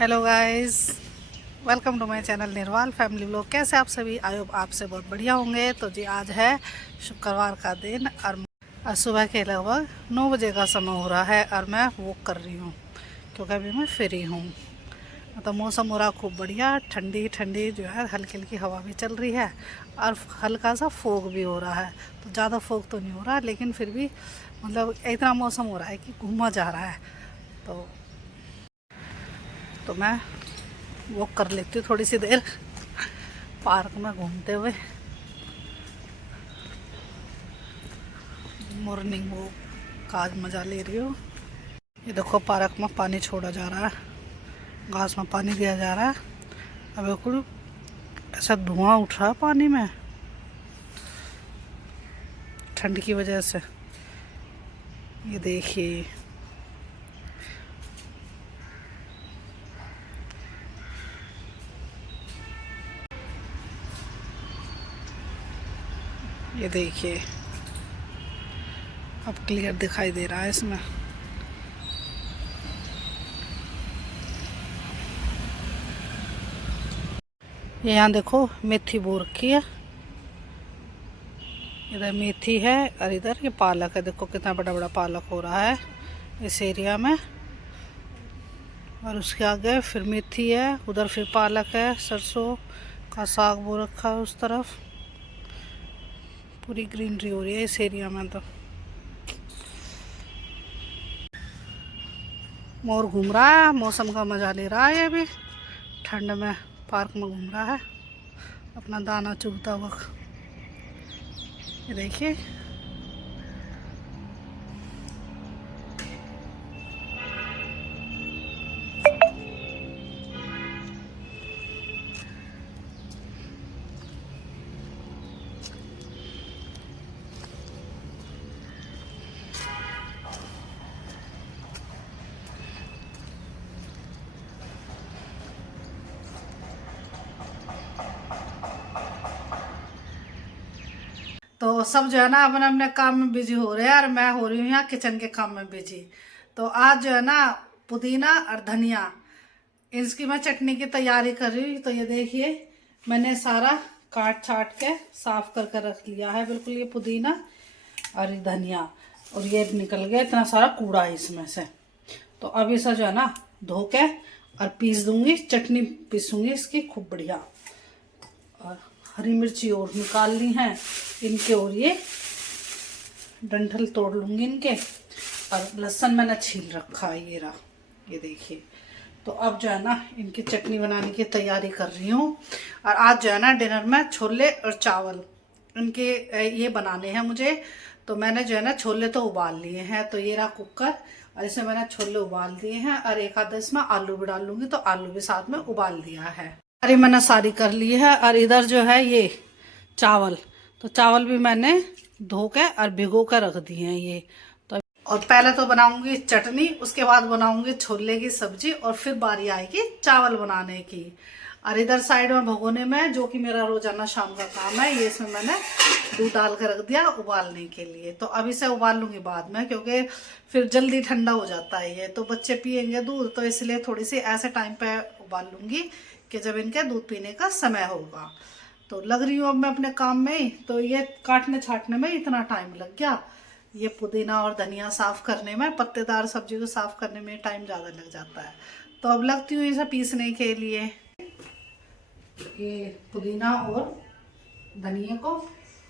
Hello guys, welcome to my channel Nirwal family vlog. कैसे आप सभी? आई होप आपसे बहुत बढ़िया होंगे। तो जी आज है शुक्रवार का दिन और सुबह के लगभग 9 बजे का समय हो रहा है और मैं वॉक कर रही हूँ क्योंकि अभी मैं फ्री हूँ। तो मौसम हो रहा खूब बढ़िया, ठंडी ठंडी जो है, हल्की हल्की हवा भी चल रही है और हल्का सा फोग भी हो रहा है। तो ज़्यादा फोग तो नहीं हो रहा लेकिन फिर भी मतलब इतना मौसम हो रहा है कि घूमा जा रहा है। तो मैं वॉक कर लेती हूँ थोड़ी सी देर पार्क में घूमते हुए। मॉर्निंग वॉक का आज मज़ा ले रही हूँ। ये देखो पार्क में पानी छोड़ा जा रहा है, घास में पानी दिया जा रहा है। अब बिल्कुल ऐसा धुआं उठ रहा है पानी में ठंड की वजह से। ये देखिए, ये देखिए अब क्लियर दिखाई दे रहा है इसमें। ये यहाँ देखो मेथी बो रखी है, इधर मेथी है और इधर ये पालक है। देखो कितना बड़ा बड़ा पालक हो रहा है इस एरिया में। और उसके आगे फिर मेथी है, उधर फिर पालक है, सरसों का साग बो रखा है उस तरफ। पूरी ग्रीनरी हो रही है इस एरिया में। तो मोर घूम रहा है, मौसम का मज़ा ले रहा है। ये भी ठंड में पार्क में घूम रहा है अपना दाना चुगता हुआ। ये देखिए, तो सब जो है ना अपने अपने काम में बिजी हो रहे हैं और मैं हो रही हूँ यहाँ किचन के काम में बिजी। तो आज जो है ना पुदीना और धनिया, इसकी मैं चटनी की तैयारी कर रही हूँ। तो ये देखिए मैंने सारा काट छाट के साफ कर रख लिया है बिल्कुल। ये पुदीना और ये धनिया, और ये निकल गया इतना सारा कूड़ा है इसमें से। तो अब इसे जो है ना धो के और पीस दूंगी, चटनी पीसूंगी इसकी खूब बढ़िया। और हरी मिर्ची और निकाल ली हैं इनके, और ये डंठल तोड़ लूँगी इनके। और लहसुन मैंने छील रखा है, ये रहा, ये देखिए। तो अब जो है ना इनकी चटनी बनाने की तैयारी कर रही हूँ। और आज जो है ना डिनर में छोले और चावल इनके ये बनाने हैं मुझे। तो मैंने जो है ना छोले तो उबाल लिए हैं। तो ये रहा कुकर और इसमें मैंने छोले उबाल दिए हैं और एक आधा इसमें आलू भी डाल लूँगी। तो आलू भी साथ में उबाल दिया है। अरे मैंने सारी कर ली है। और इधर जो है ये चावल, तो चावल भी मैंने धो के और भिगो कर रख दिए हैं ये। तो और पहले तो बनाऊंगी चटनी, उसके बाद बनाऊंगी छोले की सब्जी और फिर बारी आएगी चावल बनाने की। और इधर साइड में भगोने में जो कि मेरा रोजाना शाम का काम है, ये इसमें मैंने दूध डाल कर रख दिया उबालने के लिए। तो अब इसे उबाल लूंगी बाद में क्योंकि फिर जल्दी ठंडा हो जाता है ये, तो बच्चे पियेंगे दूध। तो इसलिए थोड़ी सी ऐसे टाइम पे उबाल लूंगी कि जब इनके दूध पीने का समय होगा। तो लग रही हूँ अब मैं अपने काम में ही। तो ये काटने छाटने में इतना टाइम लग गया, ये पुदीना और धनिया साफ करने में, पत्तेदार सब्जी को साफ करने में टाइम ज़्यादा लग जाता है। तो अब लगती हूँ इसे पीसने के लिए। ये पुदीना और धनिया को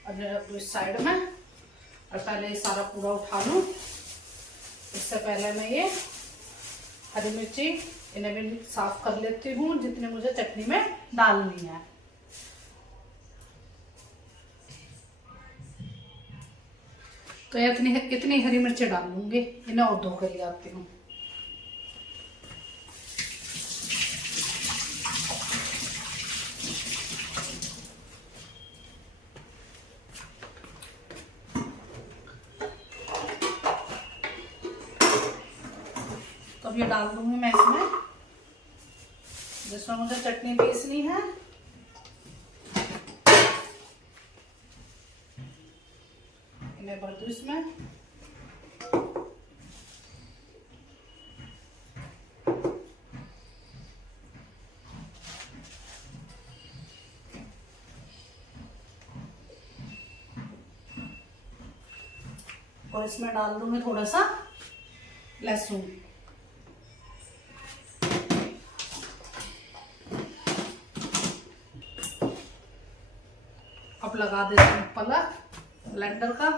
और इस साइड में, और पहले ये सारा पूरा उठा लूँ। इससे पहले मैं ये हरी मिर्ची इन्हें भी साफ कर लेती हूँ जितने मुझे चटनी में डालनी है। तो इतनी हरी मिर्ची डाल लूंगी, इन्हें और धो कर ले आती हूँ। तो अब ये डाल दूंगी मैं इसमें, जिसमें मुझे चटनी पीसनी है। इन्हें भर दूँ इसमें। और इसमें डाल दूंगी थोड़ा सा लहसुन। अब लगा देती हूँ पलक ब्लेंडर का।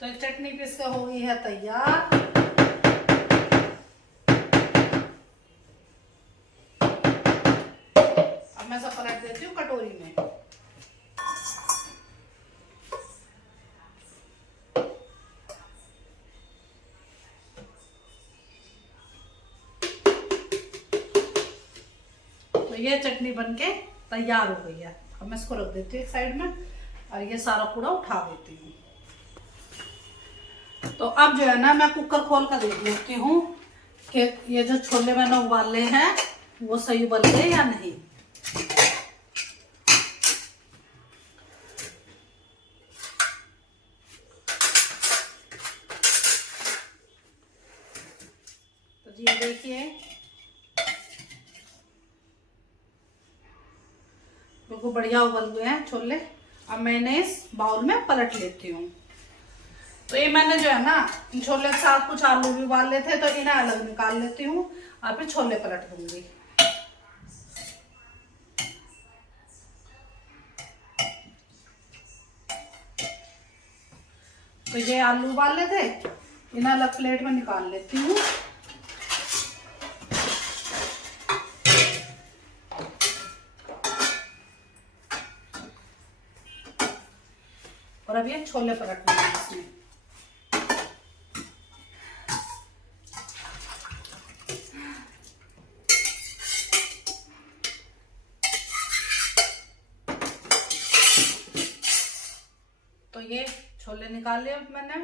तो चटनी पीस के हो गई है तैयार। अब मैं सब पलट देती हूँ कटोरी में। तो ये चटनी बनके तैयार हो गई है। अब मैं इसको रख देती हूँ एक साइड में और ये सारा कूड़ा उठा देती हूँ। तो अब जो है ना मैं कुकर खोल कर देख लेती हूँ कि ये जो छोले मैंने उबाले हैं वो सही उबल गए या नहीं। तो जी देखिए बिल्कुल बढ़िया उबल गए हैं छोले। अब मैंने इस बाउल में पलट लेती हूँ। तो ये मैंने जो है ना छोले के साथ कुछ आलू भी उबाल लेते तो इन्हें अलग निकाल लेती हूँ और फिर छोले पलट दूंगी। तो ये आलू उबाल लेते इन्हें अलग प्लेट में निकाल लेती हूँ। और अब ये छोले पलट दूंगी इसमें। तो ये छोले निकाल लिए मैंने।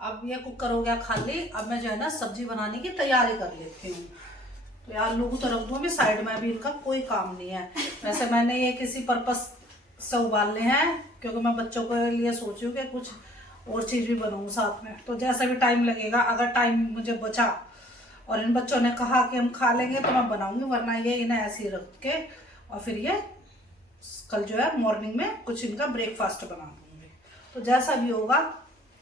अब ये कुकर हो गया खाली। अब मैं जो है ना सब्जी बनाने की तैयारी कर लेती हूँ। तो आलू को तो रख दूँ अभी साइड में, अभी इनका कोई काम नहीं है। वैसे मैंने ये किसी पर्पस से उबालने हैं क्योंकि मैं बच्चों के लिए सोची हूँ कि कुछ और चीज़ भी बनाऊँ साथ में। तो जैसा भी टाइम लगेगा, अगर टाइम मुझे बचा और इन बच्चों ने कहा कि हम खा लेंगे तो मैं बनाऊंगी, वरना ये इन्हें ऐसे ही रख के और फिर ये कल जो है मॉर्निंग में कुछ इनका ब्रेकफास्ट बना दूंगी। तो जैसा भी होगा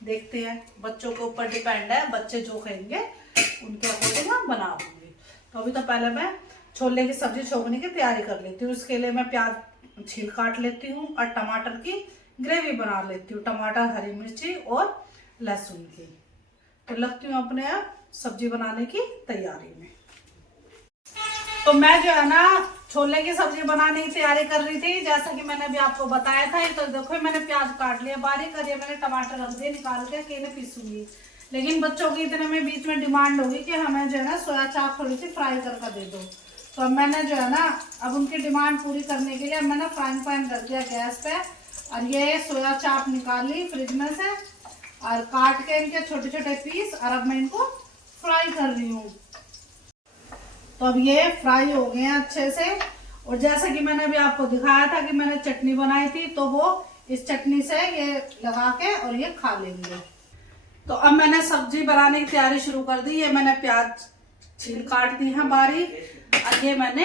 देखते हैं, बच्चों के ऊपर डिपेंड है, बच्चे जो खाएंगे उनके अकॉर्डिंग मैं बना दूंगी। तो अभी तो पहले मैं छोले की सब्जी छोकने की तैयारी कर लेती हूँ। उसके लिए मैं प्याज छील काट लेती हूँ और टमाटर की ग्रेवी बना लेती हूँ, टमाटर हरी मिर्ची और लहसुन की। तो लगती हूँ अपने आप सब्जी बनाने की तैयारी में। तो मैं जो है ना छोले की सब्जी बनाने की तैयारी कर रही थी, जैसा कि मैंने अभी आपको बताया था। तो देखो मैंने प्याज काट लिया बारीक, और ये मैंने टमाटर रख दिए निकाल के अकेले पीसूंगी। लेकिन बच्चों की इतने में बीच में डिमांड होगी कि हमें जो है ना सोया चाप थोड़ी सी फ्राई करके दे दो। तो अब मैंने जो है ना अब उनकी डिमांड पूरी करने के लिए मैंने फ्राइंग पैन रख दिया गैस पे और ये सोया चाप निकाल ली फ्रिज में से और काट के इनके छोटे छोटे पीस, और अब मैं इनको फ्राई कर रही हूँ। तो अब ये फ्राई हो गए हैं अच्छे से। और जैसा कि मैंने अभी आपको दिखाया था कि मैंने चटनी बनाई थी, तो वो इस चटनी से ये लगा के और ये खा लेंगे। तो अब मैंने सब्जी बनाने की तैयारी शुरू कर दी। ये मैंने प्याज छील काट दी है बारीक, और ये मैंने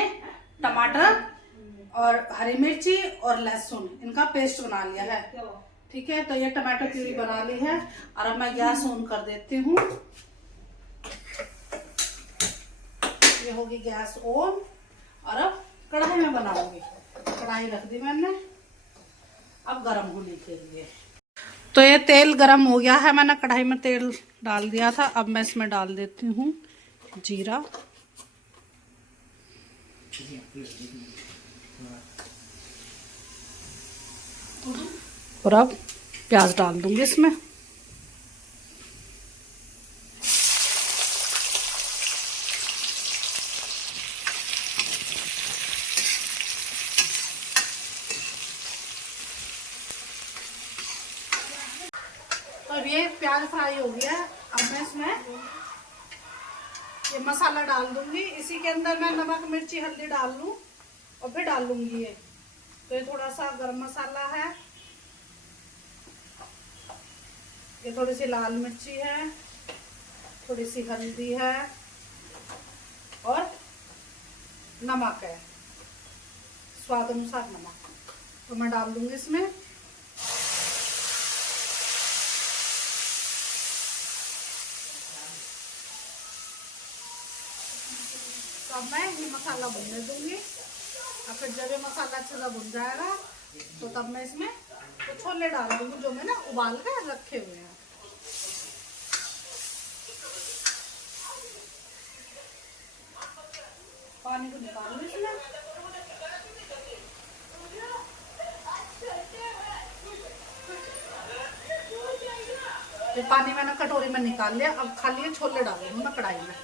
टमाटर और हरी मिर्ची और लहसुन इनका पेस्ट बना लिया है। ठीक है, तो ये टमाटर प्यूरी बना ली है। और अब मैं गैस ऑन कर देती हूँ। ये होगी गैस ऑन और अब कढ़ाई में बनाऊंगी। कढ़ाई रख दी मैंने अब गरम होने के लिए। तो ये तेल गरम हो गया है, मैंने कढ़ाई में तेल डाल दिया था। अब मैं इसमें डाल देती हूँ जीरा, और अब प्याज डाल दूंगी इसमें। अब ये प्याज फ्राई हो गया। अब मैं इसमें ये मसाला डाल दूंगी। इसी के अंदर मैं नमक मिर्ची हल्दी डाल लूं और फिर डाल लूंगी ये। तो ये थोड़ा सा गरम मसाला है, ये थोड़ी सी लाल मिर्ची है, थोड़ी सी हल्दी है और नमक है, स्वाद अनुसार नमक। तो मैं डाल दूंगी इसमें। तो अब मैं ये मसाला भूनने दूंगी और फिर जब ये मसाला अच्छे से भुन जाएगा तो तब मैं इसमें तो छोले डाल दूंगी जो मैंने उबाल के रखे हुए हैं। पानी को निकाल लूं इसमें। ये पानी मैंने कटोरी में निकाल लिया। अब खाली छोले डालूंगी मैं कढ़ाई में।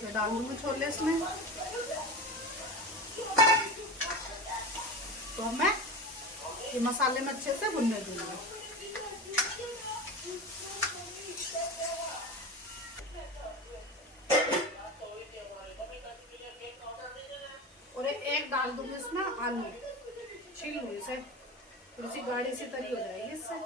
तो डाल दूंगी छोले इसमें। तो मैं ये मसाले में अच्छे से भुनने दूंगी। और एक डाल दूंगी इसमें आलू, छील लूंगी इसे, थोड़ी सी गाढ़ी सी तरी हो जाएगी इससे।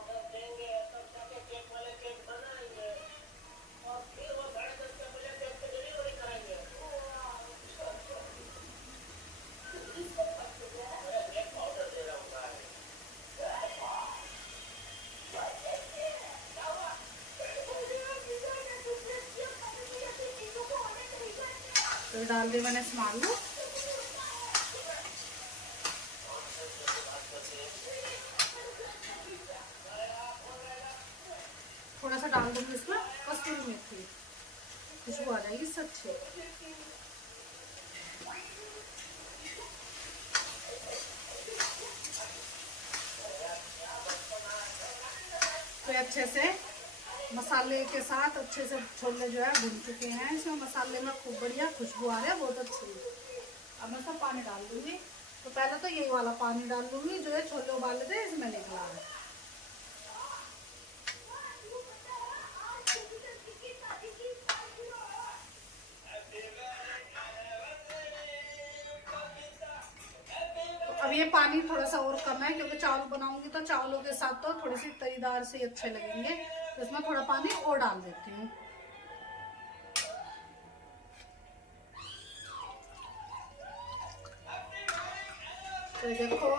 तो डाल दी मैंने इसमें आलू। थोड़ा सा डाल दूंगी इसमें कस्तूरी मेथी, खुशबू आ जाएगी इससे अच्छी। तो अच्छे से मसाले के साथ अच्छे से छोले जो है भुन चुके हैं। इसमें मसाले में खूब बढ़िया खुशबू आ रही है, बहुत अच्छी। अब मैं सब पानी डाल दूंगी। तो पहले तो यही वाला पानी डाल दूंगी जो है छोले उबाले थे इसमें निकला है। अब ये पानी थोड़ा सा और करना है क्योंकि चावल बनाऊंगी तो चावलों के साथ तो थोड़ी सी तरीदार से अच्छे लगेंगे। तो इसमें थोड़ा पानी और डाल देती हूँ। तो देखो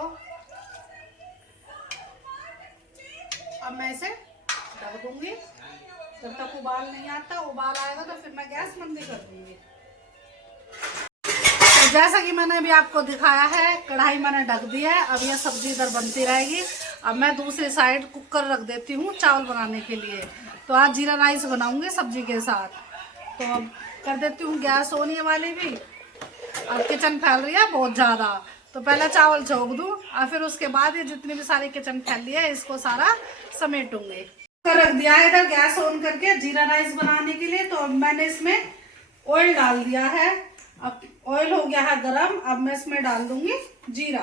अब मैं इसे ढक दूंगी जब तक उबाल नहीं आता। उबाल आएगा तो फिर मैं गैस मंदी कर दूंगी। तो जैसा कि मैंने अभी आपको दिखाया है, कढ़ाई मैंने ढक दी है। अब यह सब्जी इधर बनती रहेगी। अब मैं दूसरी साइड कुकर रख देती हूँ चावल बनाने के लिए। तो आज जीरा राइस बनाऊंगी सब्जी के साथ। तो अब कर देती हूँ गैस होने वाली भी। अब किचन फैल रही है बहुत ज़्यादा, तो पहले चावल झोंक दूँ और फिर उसके बाद ये जितनी भी सारी किचन फैली है इसको सारा समेटूंगी। कुकर रख दिया है इधर गैस ऑन करके जीरा राइस बनाने के लिए। तो अब मैंने इसमें ऑयल डाल दिया है। अब ऑयल हो गया है गरम। अब मैं इसमें डाल दूंगी जीरा।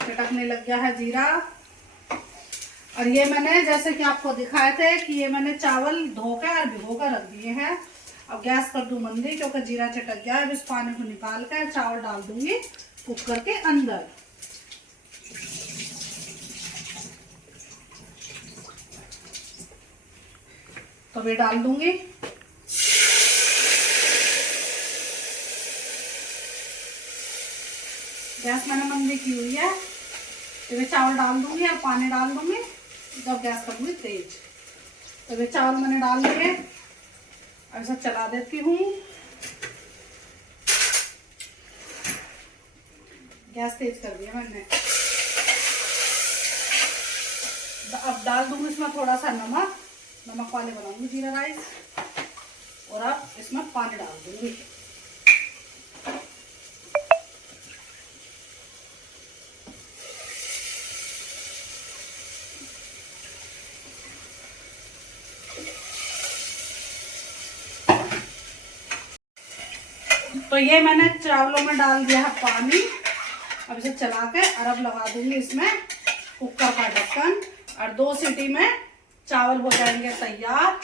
चटकने लग गया है जीरा। और ये मैंने जैसे कि आपको दिखाए थे कि ये मैंने चावल धोकर और भिगोकर रख दिए हैं। अब गैस कर दूं मंदी क्योंकि जीरा चटक गया है। अब इस पानी को निकाल कर चावल डाल दूंगी कुकर के अंदर। तो ये डाल दूंगी। गैस मैंने मंदी की हुई है। तो ये चावल डाल दूंगी और पानी डाल दूंगी जब गैस करूंगी तेज। तो ये चावल मैंने डाल दिए। अब इसे चला देती हूँ। गैस तेज कर दिया मैंने। अब डाल दूंगी इसमें थोड़ा सा नमक। नमक वाले बनाऊंगी जीरा राइस। और अब इसमें पानी डाल दूंगी। तो ये मैंने चावलों में डाल दिया है पानी। अब इसे चला के और अब लगा दूंगी इसमें कुकर का ढक्कन और 2 सीटी में चावल हो जाएंगे तैयार।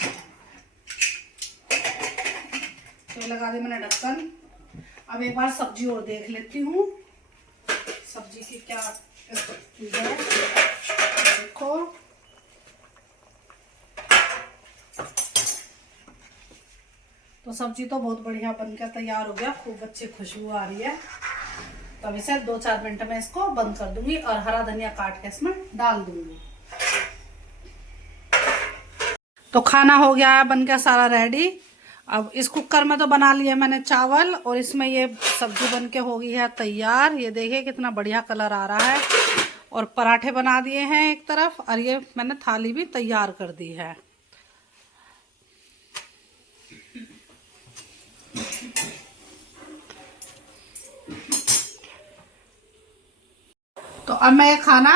तो लगा दी मैंने ढक्कन। अब एक बार सब्जी और देख लेती हूँ सब्जी की क्या स्थिति है। देखो तो सब्जी तो बहुत बढ़िया बनकर तैयार हो गया, खूब अच्छी खुशबू आ रही है। तो अब इसे 2-4 मिनट में इसको बंद कर दूंगी और हरा धनिया काट के इसमें डाल दूंगी। तो खाना हो गया है बनकर सारा रेडी। अब इस कुकर में तो बना लिया मैंने चावल और इसमें ये सब्जी बनके हो गई है तैयार। ये देखिए कितना बढ़िया कलर आ रहा है। और पराठे बना दिए हैं एक तरफ और ये मैंने थाली भी तैयार कर दी है। तो अब मैं ये खाना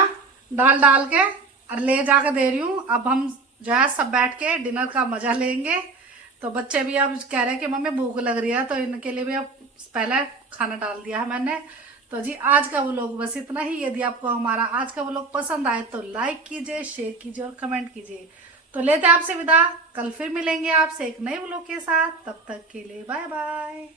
डाल डाल के और ले जाकर दे रही हूँ। अब हम जो है सब बैठ के डिनर का मजा लेंगे। तो बच्चे भी अब कह रहे हैं कि मम्मी भूख लग रही है, तो इनके लिए भी अब पहले खाना डाल दिया है मैंने। तो जी आज का व्लॉग बस इतना ही। यदि आपको हमारा आज का व्लॉग पसंद आए तो लाइक कीजिए, शेयर कीजिए और कमेंट कीजिए। तो लेते हैं आपसे विदा, कल फिर मिलेंगे आपसे एक नए व्लॉग के साथ। तब तक के लिए बाय बाय।